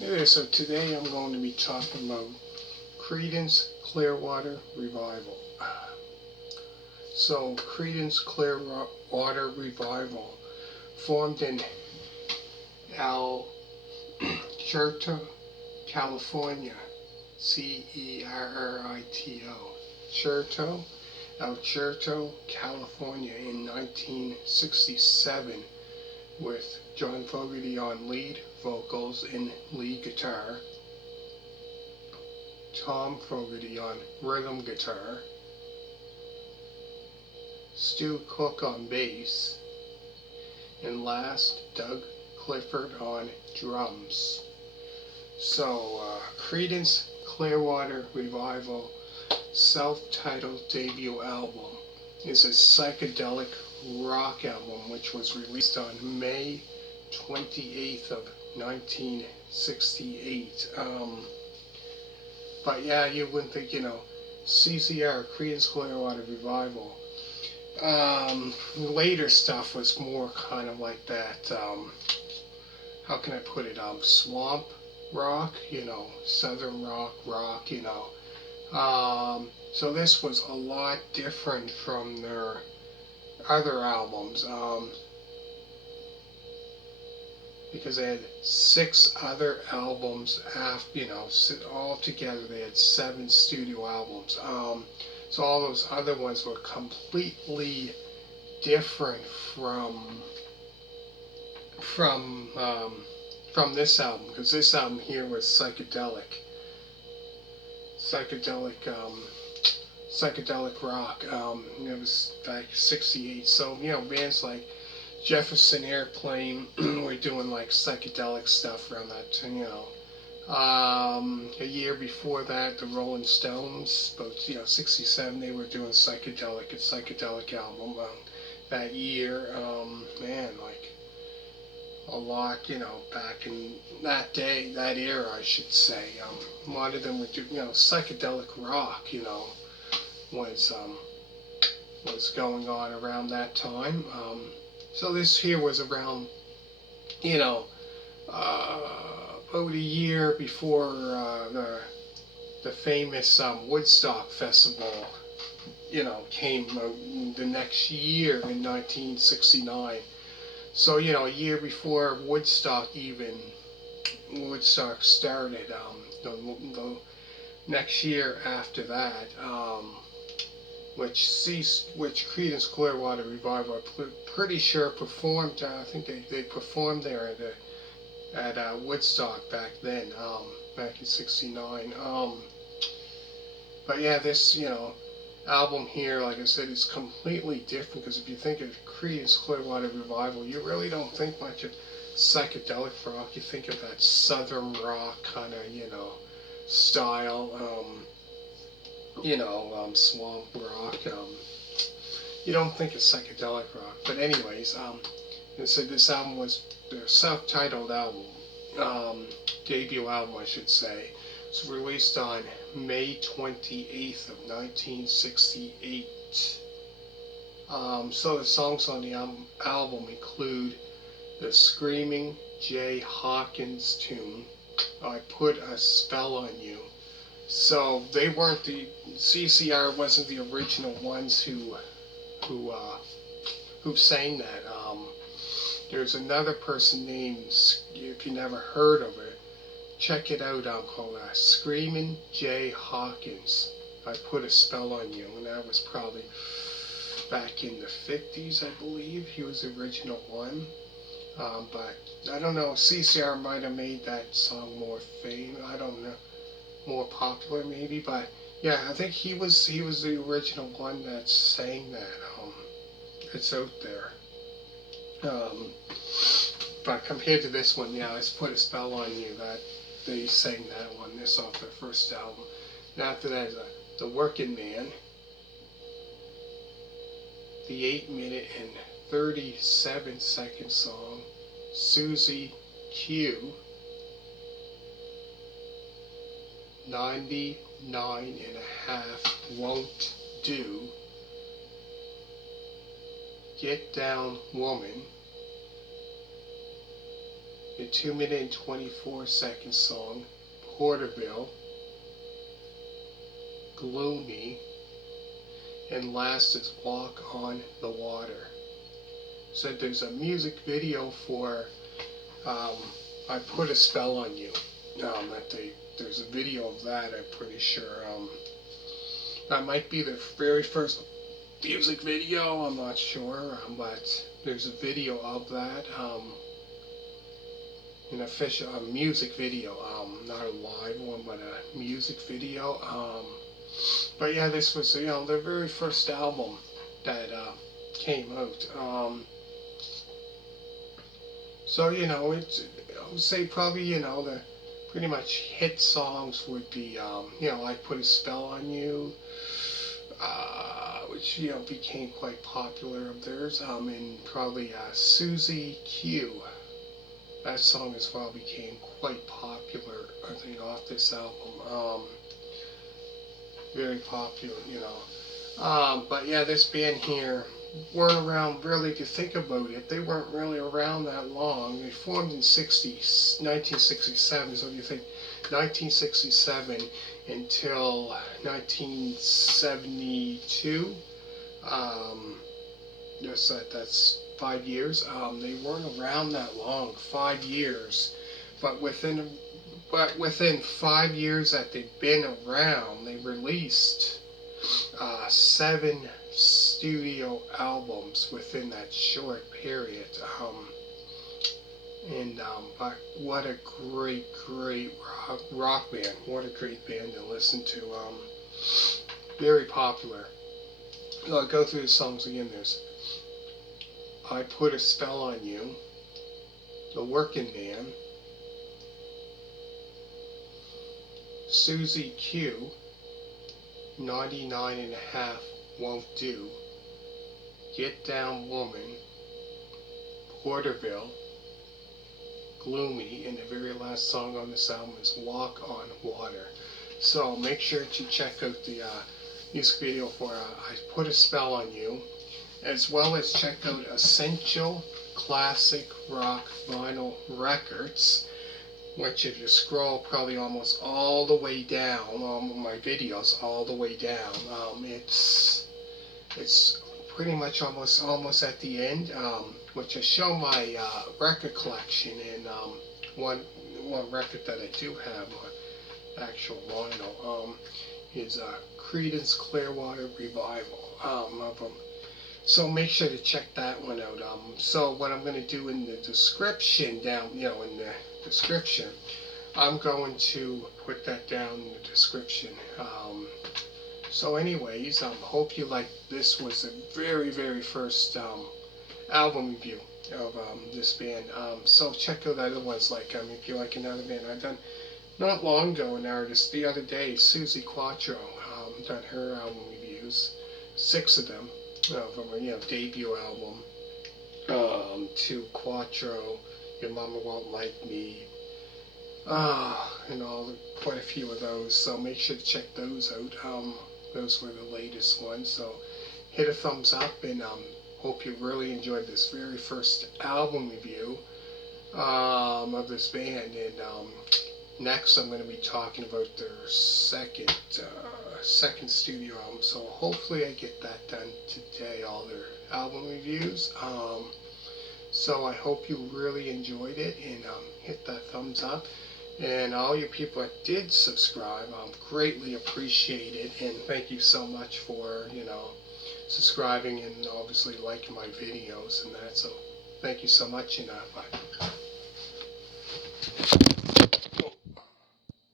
Okay, so today I'm going to be talking about Creedence Clearwater Revival. So, Creedence Clearwater Revival formed in Alberta, California, Cerrito, Alberta, California in 1967 with John Fogerty on lead vocals and lead guitar, Tom Fogerty on rhythm guitar, Stu Cook on bass, and last, Doug Clifford on drums. So, Creedence Clearwater Revival self-titled debut album is a psychedelic rock album which was released on May 28th of 1968. But yeah, you wouldn't think, CCR, Creedence Clearwater Revival. Later stuff was more kind of like that, how can I put it, swamp rock, southern rock, so this was a lot different from their other albums, because they had 6 other albums after, all together they had 7 studio albums. So all those other ones were completely different from this album, because this album here was psychedelic rock. It was like 68. So bands like Jefferson Airplane were doing like psychedelic stuff around that time. A year before that, the Rolling Stones, about 67, they were doing a psychedelic album that year. Man, like a lot, back in that day, that era, I should say. A lot of them were doing, psychedelic rock, was going on around that time. So this here was around, about a year before the famous Woodstock Festival, came the next year in 1969. So, a year before Woodstock started, the next year after that, which Creedence Clearwater Revival, I'm pretty sure performed, I think they performed there at Woodstock back then, back in 69. But yeah, this, album here, like I said, is completely different, because if you think of Creedence Clearwater Revival, you really don't think much of psychedelic rock. You think of that southern rock kind of, style, swamp rock. You don't think of psychedelic rock. But anyways, I said this album was their self-titled album, debut album, I should say. It was released on May 28th of 1968. So the songs on the album include the Screaming Jay Hawkins tune, I Put a Spell on You. So they weren't CCR wasn't the original ones who sang that. There's another person named, if you never heard of it, check it out, called Screamin' Jay Hawkins, I Put a Spell on You, and that was probably back in the 50s, I believe. He was the original one. But I don't know, CCR might have made that song more famous, I don't know, more popular maybe, but yeah, I think he was the original one that sang that. It's out there. But compared to this one, yeah, Let's Put a Spell on You, that they sang that one, this off their first album. And after that is The Working Man, the 8-minute and 37-second song, Suzie Q, 99.5 Won't Do, Get Down Woman, the 2-minute and 24-second song, Porterville, Gloomy, and last is Walk on the Water. So there's a music video for I Put a Spell on You. There's a video of that, I'm pretty sure. That might be the very first music video, I'm not sure, but there's a video of that. An official music video, not a live one, but a music video. But yeah, this was their very first album that came out. So it's, I would say probably the pretty much hit songs would be I Put a Spell on You, which became quite popular of theirs, and probably Suzie Q. That song as well became quite popular, I think, off this album. Very popular, but yeah, this band here weren't around really, if you think about it. They weren't really around that long. They formed in 1967, so if you think 1967 until 1972, that's 5 years. They weren't around that long, 5 years, but within 5 years that they've been around, they released 7 studio albums within that short period. But what a great rock band! What a great band to listen to. Very popular. I'll go through the songs again. There's I Put a Spell on You, The Working Man, Suzie Q, 99 and a half Won't Do, Get Down Woman, Porterville, Gloomy, and the very last song on this album is Walk on Water. So make sure that you check out the music video for I Put a Spell on You, as well as check out Essential Classic Rock Vinyl Records, which if you scroll probably almost all the way down, my videos all the way down, it's pretty much almost at the end, which I show my record collection, and one record that I do have, actual vinyl, is Creedence Clearwater Revival of them. So make sure to check that one out. So what I'm going to do in the description down, in the description, I'm going to put that down in the description. So anyways, hope you like. This was the very first album review of this band. So check out other ones, like if you like another band I've done not long ago, an artist the other day, Suzie Q, done her album reviews, 6 of them. From her debut album to Quattro, Your Mama Won't Like Me, and quite a few of those. So make sure to check those out. Those were the latest ones. So hit a thumbs up, and hope you really enjoyed this very first album review of this band. And next, I'm going to be talking about their second studio album. So hopefully I get that done today, all their album reviews. So I hope you really enjoyed it, and hit that thumbs up. And all you people that did subscribe, greatly appreciate it, and thank you so much for subscribing and obviously liking my videos and that. So thank you so much, and bye.